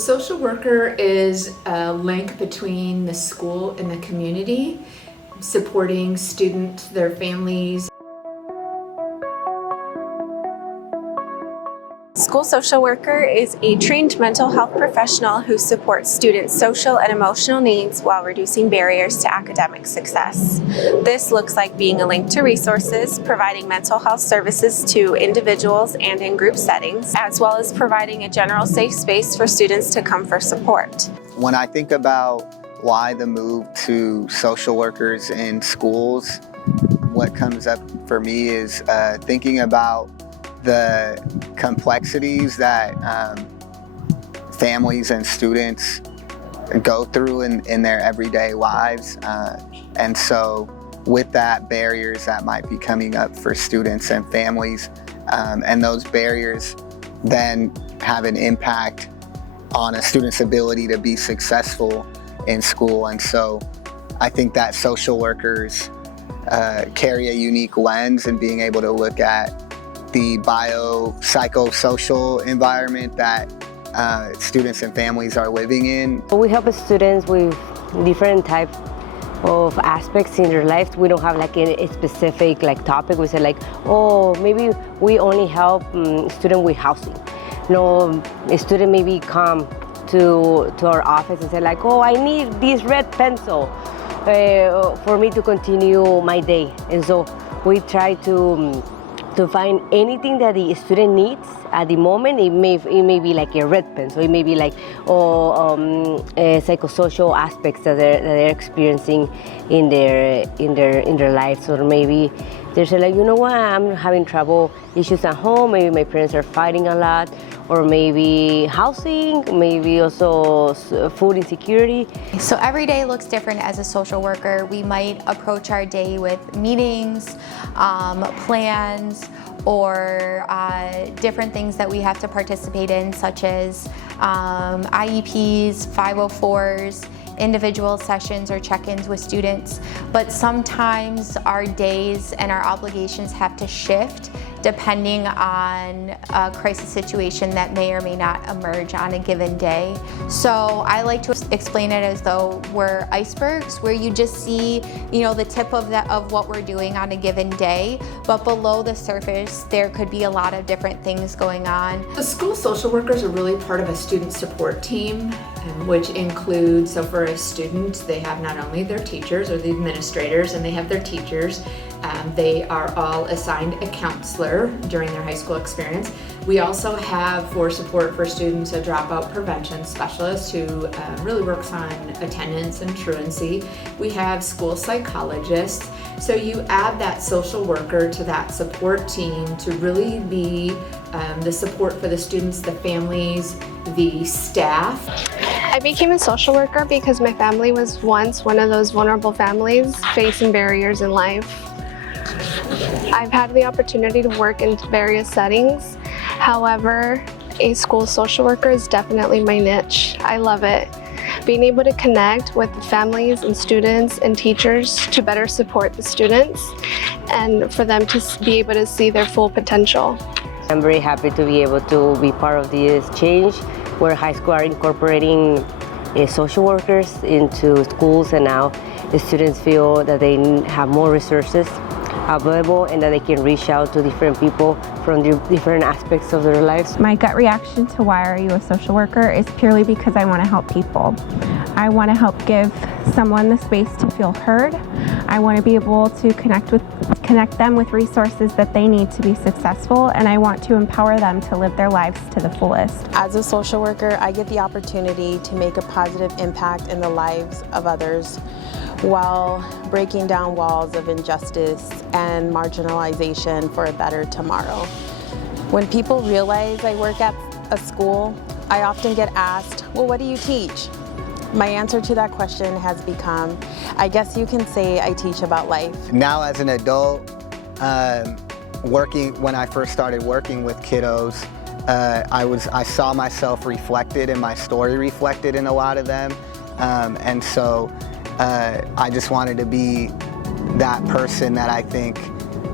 social worker is a link between the school and the community, supporting students, their families. School social worker is a trained mental health professional who supports students' social and emotional needs while reducing barriers to academic success. This looks like being a link to resources, providing mental health services to individuals and in group settings, as well as providing a general safe space for students to come for support. When I think about why the move to social workers in schools, what comes up for me is thinking about the complexities that families and students go through in their everyday lives. And so with that, barriers that might be coming up for students and families, and those barriers then have an impact on a student's ability to be successful in school. And so I think that social workers carry a unique lens in being able to look at the biopsychosocial environment that students and families are living in. We help students with different types of aspects in their lives. We don't have like a specific topic. We say oh, maybe we only help students with housing. No, a student maybe come to our office and say oh, I need this red pencil for me to continue my day. And so we try to find anything that the student needs at the moment. It may be like a red pen, so it may be psychosocial aspects that they're experiencing in their lives, or maybe they're saying you know what, I'm having trouble issues at home. Maybe my parents are fighting a lot, or maybe housing, maybe also food insecurity. So every day looks different as a social worker. We might approach our day with meetings, plans, or different things that we have to participate in, such as IEPs, 504s, individual sessions or check-ins with students. But sometimes our days and our obligations have to shift depending on a crisis situation that may or may not emerge on a given day. So I like to explain it as though we're icebergs, where you just see, the tip of what we're doing on a given day, but below the surface there could be a lot of different things going on. The school social workers are really part of a student support team, which includes, so for a student, they have not only their teachers or the administrators, and they have their teachers. They are all assigned a counselor during their high school experience. We also have, for support for students, a dropout prevention specialist who really works on attendance and truancy. We have school psychologists. So you add that social worker to that support team to really be the support for the students, the families, the staff. I became a social worker because my family was once one of those vulnerable families facing barriers in life. I've had the opportunity to work in various settings. However, a school social worker is definitely my niche. I love it. Being able to connect with the families and students and teachers to better support the students and for them to be able to see their full potential. I'm very happy to be able to be part of this change where high school are incorporating social workers into schools, and now the students feel that they have more resources available and that they can reach out to different people from the different aspects of their lives. My gut reaction to why are you a social worker is purely because I want to help people. I want to help give someone the space to feel heard. I want to be able to connect them with resources that they need to be successful, and I want to empower them to live their lives to the fullest. As a social worker, I get the opportunity to make a positive impact in the lives of others while breaking down walls of injustice and marginalization for a better tomorrow. When people realize I work at a school, I often get asked, well, what do you teach? My answer to that question has become, I guess you can say I teach about life. Now as an adult, when I first started working with kiddos, I saw myself reflected and my story reflected in a lot of them. And so I just wanted to be that person that I think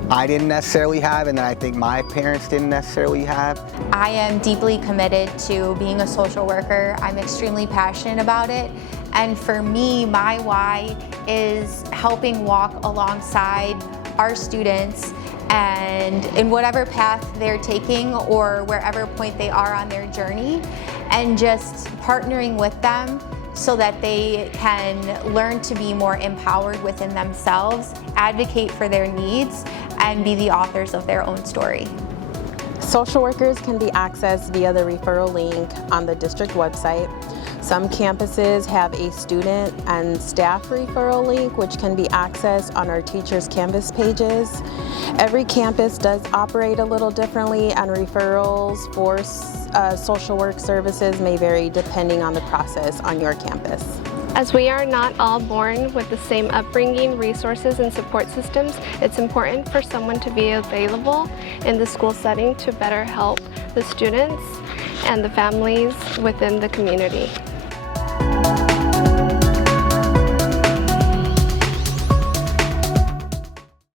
I didn't necessarily have and that I think my parents didn't necessarily have. I am deeply committed to being a social worker. I'm extremely passionate about it. And for me, my why is helping walk alongside our students and in whatever path they're taking or wherever point they are on their journey, and just partnering with them so that they can learn to be more empowered within themselves, advocate for their needs, and be the authors of their own story. Social workers can be accessed via the referral link on the district website. Some campuses have a student and staff referral link, which can be accessed on our teachers' Canvas pages. Every campus does operate a little differently, and referrals for social work services may vary depending on the process on your campus. As we are not all born with the same upbringing, resources, and support systems, it's important for someone to be available in the school setting to better help the students and the families within the community.